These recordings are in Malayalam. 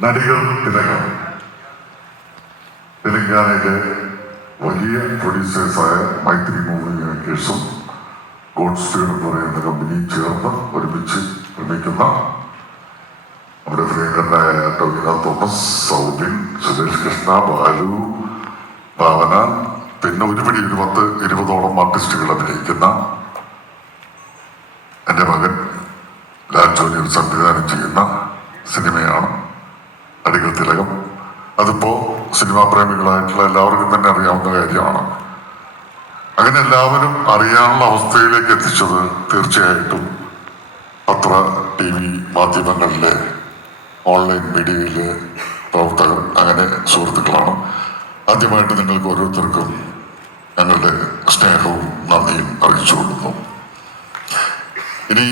നടികർ തിലകം തെലങ്കാനയിലെ വലിയ പ്രൊഡ്യൂസേഴ്സായ മൈത്രി മൂവി മേക്കേഴ്സും ഗോഡ് സ്പീഡ് എന്ന് പറയുന്ന കമ്പനിയും ചേർന്ന് ഒരുമിച്ച് നിർമ്മിക്കുന്ന നമ്മുടെ പ്രിയങ്കരനായ ടോമിന തോമസ് സൗബിൻ സുരേഷ് കൃഷ്ണ ബാലു ഭാവന പിന്നെ ഒരുപടി ഒരു പത്ത് ഇരുപതോളം ആർട്ടിസ്റ്റുകൾ അഭിനയിക്കുന്ന എന്റെ മകൻ ലാൽ ജോണിയർ സംവിധാനം ചെയ്യുന്ന സിനിമയാണ് തിലകം. അതിപ്പോ സിനിമാ പ്രേമികളായിട്ടുള്ള എല്ലാവർക്കും തന്നെ അറിയാവുന്ന കാര്യമാണ്. അങ്ങനെ എല്ലാവരും അറിയാനുള്ള അവസ്ഥയിലേക്ക് എത്തിച്ചത് തീർച്ചയായിട്ടും പത്ര ടി വി മാധ്യമങ്ങളിലെ ഓൺലൈൻ മീഡിയയിലെ പ്രവർത്തകർ അങ്ങനെ സുഹൃത്തുക്കളാണ്. ആദ്യമായിട്ട് നിങ്ങൾക്ക് ഓരോരുത്തർക്കും ഞങ്ങളുടെ സ്നേഹവും നന്ദിയും അറിയിച്ചു കൊടുക്കുന്നു. ഇനി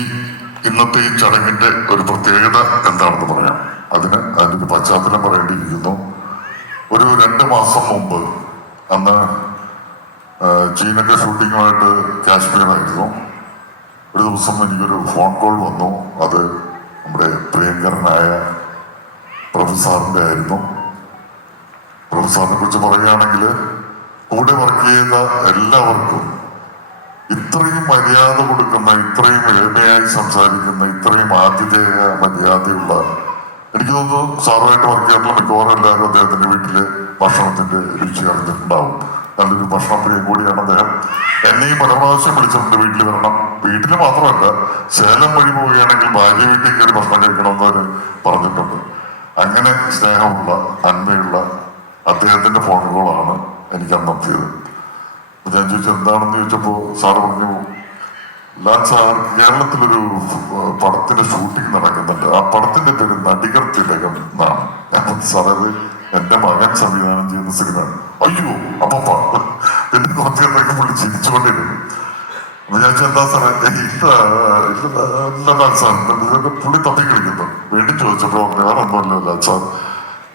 ഇന്നത്തെ ഈ ചടങ്ങിന്റെ ഒരു പ്രത്യേകത എന്താണെന്ന് പറയാം. അതിന് അതിന്റെ പശ്ചാത്തലം പറയേണ്ടിയിരിക്കുന്നു. ഒരു രണ്ട് മാസം മുമ്പ് അന്ന് ചീനൊക്കെ ഷൂട്ടിങ്ങുമായിട്ട് കാശ്മീരായിരുന്നു ഒരു ദിവസം എനിക്കൊരു ഫോൺ കോൾ വന്നു. അത് നമ്മുടെ പ്രിയങ്കരനായ പ്രൊഫസറിന്റെ ആയിരുന്നു. പ്രൊഫസറിനെ കുറിച്ച് പറയുകയാണെങ്കിൽ കൂടെ വർക്ക് ചെയ്ത എല്ലാവർക്കും ഇത്രയും മര്യാദ കൊടുക്കുന്ന ഇത്രയും എളിമയായി സംസാരിക്കുന്ന ഇത്രയും ആതിഥേയ മര്യാദയുള്ള എനിക്ക് തോന്നുന്നു സാറുമായിട്ട് വർക്ക് ചെയ്യാനുള്ള മിക്കവാറും എല്ലാവരും അദ്ദേഹത്തിന്റെ വീട്ടിൽ ഭക്ഷണത്തിന്റെ രുചി അറിഞ്ഞിട്ടുണ്ടാവും. നല്ലൊരു ഭക്ഷണപ്രിയം കൂടിയാണ് അദ്ദേഹം. എന്നെയും പല പ്രാവശ്യം വിളിച്ചിട്ടുണ്ട് വീട്ടിൽ വരണം. വീട്ടിൽ മാത്രമല്ല സേലം വഴി പോവുകയാണെങ്കിൽ ഭാര്യ വീട്ടിൽ കയറി ഭക്ഷണം കഴിക്കണമെന്ന് അവർ പറഞ്ഞിട്ടുണ്ട്. അങ്ങനെ സ്നേഹമുള്ള നന്മയുള്ള അദ്ദേഹത്തിന്റെ ഫോൺ കോളാണ് എനിക്ക് അന്നത്തിയത്. ഞാൻ ചോദിച്ചു എന്താണെന്ന് ചോദിച്ചപ്പോ സാറ് പറഞ്ഞു കേരളത്തിലൊരു പടത്തിന്റെ ഷൂട്ടിംഗ് നടക്കുന്നുണ്ട്. ആ പടത്തിന്റെ പേര് നടികർ തിലകം എന്നാണ്. സാറത് സാറേ എന്റെ മകൻ സംവിധാനം ചെയ്യുന്ന സിനിമയാണ്. അയ്യോ അപ്പ എന്റെ കുറച്ചേരൊക്കെ പുള്ളി ചിരിച്ചുകൊണ്ടിരുന്നു ചോദിച്ചു, എന്താ സാറേ "ഏയ്, ഇല്ല സാർ പുള്ളി തപ്പി കളിക്കുന്നു. വീണ്ടും ചോദിച്ചപ്പോ വേറൊന്നുമല്ല ലാൽ സാർ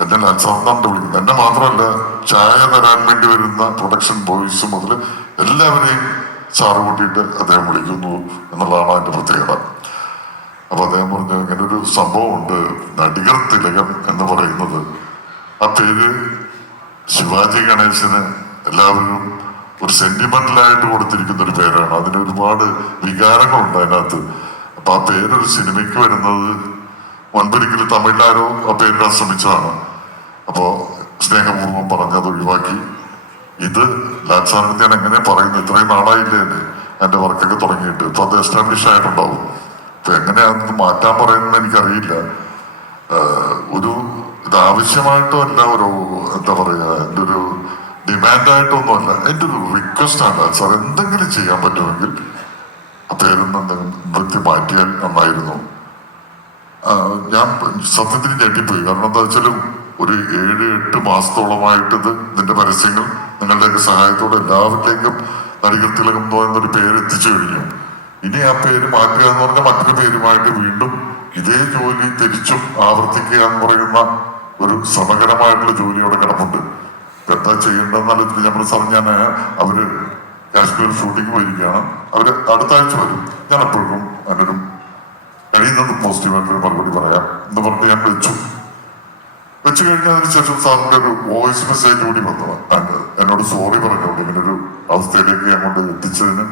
എന്നെ എന്നാണ് വിളിക്കുന്നത് എന്നെ മാത്രമല്ല ചായ തരാൻ വേണ്ടി വരുന്ന പ്രൊഡക്ഷൻ ബോയ്സ് മുതൽ എല്ലാവരെയും സാറ് കൂട്ടിയിട്ട് അദ്ദേഹം വിളിക്കുന്നു എന്നുള്ളതാണ് അതിന്റെ പ്രത്യേകത. അപ്പൊ അദ്ദേഹം പറഞ്ഞു ഇങ്ങനെ ഒരു സംഭവമുണ്ട്. നടികർ തിലകം എന്ന് പറയുന്നത്. ആ പേര് ശിവാജി ഗണേശന് എല്ലാവരും ഒരു സെന്റിമെന്റലായിട്ട് കൊടുത്തിരിക്കുന്ന ഒരു പേരാണ്. അതിന് ഒരുപാട് വികാരങ്ങളുണ്ട് അതിനകത്ത്. അപ്പൊ ആ പേരൊരു സിനിമയ്ക്ക് വരുന്നത് മുൻപൊരിക്കൽ തമിഴിലാരോ ആ പേരിടാൻ ശ്രമിച്ചതാണ്. അപ്പോ സ്നേഹപൂർവം പറഞ്ഞ് അത് ഒഴിവാക്കി. ഇത് ലാൽ സാറിന് ഞാൻ എങ്ങനെ പറയുന്നു? ഇത്രയും നാളായില്ലേ എന്റെ വർക്കൊക്കെ തുടങ്ങിയിട്ട്. ഇപ്പൊ അത് എസ്റ്റാബ്ലിഷ് ആയിട്ടുണ്ടാവും. ഇപ്പൊ എങ്ങനെയാണെന്ന് മാറ്റാൻ പറയുന്നത് എനിക്കറിയില്ല. ഒരു ഇത് ആവശ്യമായിട്ടും അല്ല ഒരു എന്താ പറയാ എന്റെ ഒരു ഡിമാൻഡായിട്ടൊന്നുമല്ല എന്റെ ഒരു റിക്വസ്റ്റ് ആണ്. സാർ എന്തെങ്കിലും ചെയ്യാൻ പറ്റുമെങ്കിൽ പേരൊന്ന് നിർത്തി മാറ്റിയാൽ നന്നായിരുന്നു. ഞാൻ സത്യത്തിൽ ഞെട്ടിപ്പോയി. കാരണം എന്താ വെച്ചാൽ ഒരു ഏഴ് എട്ട് മാസത്തോളമായിട്ട് ഇത് ഇതിന്റെ പരസ്യങ്ങൾ നിങ്ങളുടെയൊക്കെ സഹായത്തോടെ എല്ലാവരിലേക്കും നടികൾ തിലകം എന്നൊരു പേര് എത്തിച്ചു കഴിഞ്ഞു. ഇനി ആ പേര് മാറ്റുക എന്ന് പറഞ്ഞാൽ മറ്റൊരു പേരുമായിട്ട് വീണ്ടും ഇതേ ജോലി തിരിച്ചും ആവർത്തിക്കുക എന്ന് പറയുന്ന ഒരു ശ്രമകരമായിട്ടുള്ള അവിടെ കിടപ്പുണ്ട്. എന്താ ഞാൻ സാർ ഞാൻ അവർ കാശ്മീർ ഷൂട്ടിംഗ് പോയിരിക്കുകയാണ്. അവർ അടുത്ത ആഴ്ച വരും. ഞാൻ എപ്പോഴും അതിനൊരു കഴിയുന്നത് പോസിറ്റീവായിട്ടൊരു മറുപടി പറയാം എന്ന് പറഞ്ഞ് ഞാൻ വെച്ചു വെച്ച് കഴിഞ്ഞതിന് ശേഷം സാറിന്റെ ഒരു വോയിസ് മെസ്സേജ് കൂടി വന്നു. And എന്നോട് സോറി പറഞ്ഞു. ഇങ്ങനെ ഒരു അവസ്ഥയിലേക്ക് അങ്ങോട്ട് എത്തിച്ചതിന്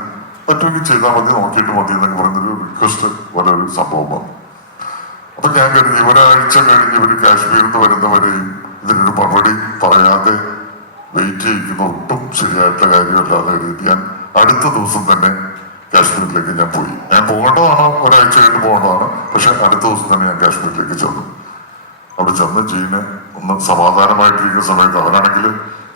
പറ്റുമെങ്കിൽ ചെയ്താൽ മതി നോക്കിയിട്ട് മതി എന്നൊക്കെ പറഞ്ഞൊരു റിക്വസ്റ്റ് പോലെ ഒരു സംഭവം വന്നു. അപ്പൊ ഞാൻ കരുതി ഒരാഴ്ച കഴിഞ്ഞ് ഇവർ കാശ്മീരിൽ നിന്ന് വരുന്നവരെയും ഇതിനൊരു മറുപടി പറയാതെ വെയിറ്റ് ചെയ്യിക്കുന്ന ഒട്ടും ശരിയായിട്ടുള്ള കാര്യമല്ലാതെ കരുതി ഞാൻ അടുത്ത ദിവസം തന്നെ കാശ്മീരിലേക്ക് ഞാൻ പോയി. ഞാൻ പോകേണ്ടതാണ് ഒരാഴ്ച കഴിഞ്ഞ് പോകേണ്ടതാണ്. പക്ഷെ അടുത്ത ദിവസം തന്നെ ഞാൻ കാശ്മീരിലേക്ക് ചെന്നു. അവിടെ ചെന്ന് ജീന് ഒന്ന് സമാധാനമായിട്ടിരിക്കുന്ന സമയത്ത് അവനാണെങ്കിൽ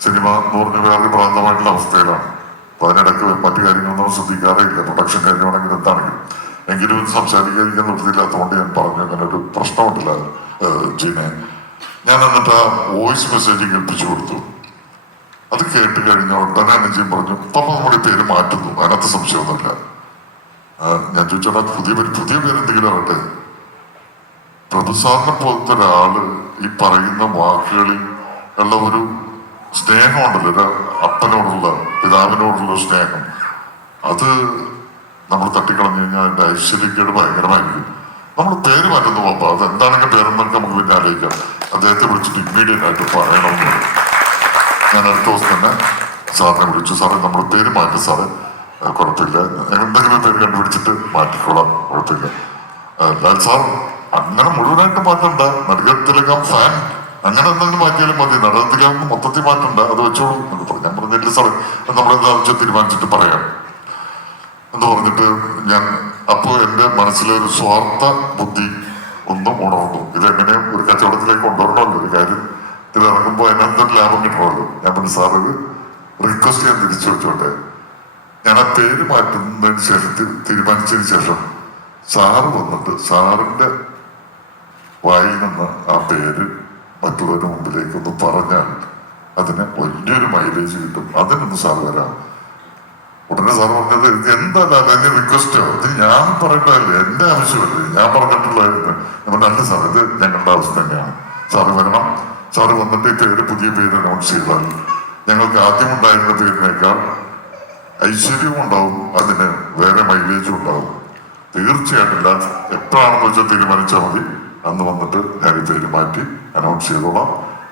സിനിമ എന്ന് പറഞ്ഞ വേറൊരു പ്രാന്തമായിട്ടുള്ള അവസ്ഥയിലാണ്. അപ്പൊ അതിനിടക്ക് മറ്റു കാര്യങ്ങളൊന്നും ശ്രദ്ധിക്കാറേ പ്രൊഡക്ഷൻ കാര്യമാണെങ്കിൽ എന്താണെങ്കിലും. എങ്കിലും ഇത് സംസാരിക്കാതിരിക്കാൻ നിർത്തിയില്ലാത്തതുകൊണ്ട് ഞാൻ പറഞ്ഞു അങ്ങനെ ഒരു പ്രശ്നമുണ്ടല്ല ജീനെ. ഞാൻ എന്നിട്ട് ആ വോയിസ് മെസ്സേജ് കേൾപ്പിച്ചു കൊടുത്തു. അത് കേട്ട് കഴിഞ്ഞ ഉടനെ ജീൻ പറഞ്ഞു പപ്പ നമ്മുടെ പേര് മാറ്റുന്നു. അതിനകത്ത് സംശയമൊന്നുമില്ല. ഞാൻ ചോദിച്ചോടാ പുതിയ പേര് പുതിയ പേര് എന്തെങ്കിലും ആവട്ടെ? പ്രഭുസാറിനെ പോലത്തെ ഒരാൾ ഈ പറയുന്ന വാക്കുകളിൽ ഉള്ള ഒരു സ്നേഹമുണ്ടല്ലോ. ഒരു അപ്പനോടുള്ള പിതാവിനോടുള്ള സ്നേഹം. അത് നമ്മൾ തട്ടിക്കളഞ്ഞു കഴിഞ്ഞാൽ അതിന്റെ ഐശ്വര്യക്കേട് ഭയങ്കരമായിരിക്കും. നമ്മൾ പേര് മാറ്റുന്നു പപ്പ. അത് എന്താണെങ്കിൽ പേരെന്നൊക്കെ നമുക്ക് പിന്നെ ആലോചിക്കാം അദ്ദേഹത്തെ വിളിച്ചിട്ട് ഇമ്മീഡിയറ്റ് ആയിട്ട് പറയണമെന്ന് ഞാൻ അടുത്ത ദിവസം തന്നെ സാറിനെ വിളിച്ചു. സാറേ നമ്മുടെ പേര് മാറ്റി സാറ്. കുഴപ്പമില്ല. എന്തെങ്കിലും പേര് കണ്ടുപിടിച്ചിട്ട് മാറ്റിക്കോളാം. കുഴപ്പമില്ല. സാർ അങ്ങനെ മുഴുവനായിട്ട് മാറ്റണ്ട. നടുകത്തിലകം തിലകം ഫാൻ അങ്ങനെ എന്തെങ്കിലും മാറ്റിയാലും മതി. നടൻ മൊത്തത്തിൽ മാറ്റണ്ട. അത് വെച്ചോളൂ എന്ന് പറഞ്ഞു. ഞാൻ പറഞ്ഞില്ല സാറേ നമ്മളെന്താ വെച്ചാൽ തീരുമാനിച്ചിട്ട് പറയാം. എന്ന് പറഞ്ഞിട്ട് ഞാൻ അപ്പോൾ എന്റെ മനസ്സിലെ ഒരു സ്വാർത്ഥ ബുദ്ധി ഒന്നും ഉണർന്നു. ഇതെങ്ങനെ ഒരു കച്ചവടത്തിലേക്ക് കൊണ്ടുവരണമല്ലോ ഒരു കാര്യം. ഇത് ഇറങ്ങുമ്പോൾ എന്തൊരു ലാഭം കിട്ടണമല്ലോ. ഞാൻ പറഞ്ഞു സാർ ഒരു റിക്വസ്റ്റ് ഞാൻ തിരിച്ചു വെച്ചോട്ടെ. ഞാൻ ആ പേര് മാറ്റുന്നതിന് ശേഷം തീരുമാനിച്ചതിന് ശേഷം സാറ് വന്നിട്ട് സാറിന്റെ വായിൽ നിന്ന് ആ പേര് മറ്റുള്ളവരുടെ മുമ്പിലേക്ക് ഒന്ന് പറഞ്ഞാൽ അതിന് വലിയൊരു മൈലേജ് കിട്ടും. അതിനൊന്ന് സാർ വരാം. ഉടനെ സാർ പറഞ്ഞത് ഇത് എന്താ എന്റെ റിക്വസ്റ്റോ ഇത് ഞാൻ പറയണ്ടല്ലേ എന്റെ ആവശ്യമല്ലേ. ഞാൻ പറഞ്ഞിട്ടുള്ളതായിരുന്നു. നമ്മൾ അല്ല സാർ ഇത് ഞങ്ങളുടെ ആവശ്യം തന്നെയാണ്. സാറ് വരണം. സാറ് വന്നിട്ട് ഈ പേര് പുതിയ പേര് അനൗൺസ് ചെയ്താൽ ഞങ്ങൾക്ക് ആദ്യം ഉണ്ടായിരുന്ന പേരിനേക്കാൾ ഐശ്വര്യവും ഉണ്ടാവും. അതിന് വേറെ മൈലേജും ഉണ്ടാവും. തീർച്ചയായിട്ടും. എപ്പോഴാണെന്ന് വെച്ചാൽ തീരുമാനിച്ചാൽ മതി. അന്ന് വന്നിട്ട് ഞാൻ ഈ പേര് മാറ്റി അനൗൺസ് ചെയ്തോളാം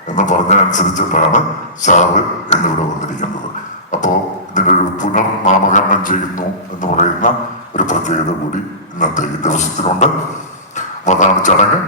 എന്ന് പറഞ്ഞതനുസരിച്ചിട്ടാണ് സാറ് എന്നിവിടെ വന്നിരിക്കുന്നത്. അപ്പോ ഇതിനൊരു പുനർനാമകരണം ചെയ്യുന്നു എന്ന് പറയുന്ന ഒരു പ്രത്യേകത കൂടി ഇന്നത്തെ ഈ ദിവസത്തിനുണ്ട്. അതാണ് ചടങ്ങ്.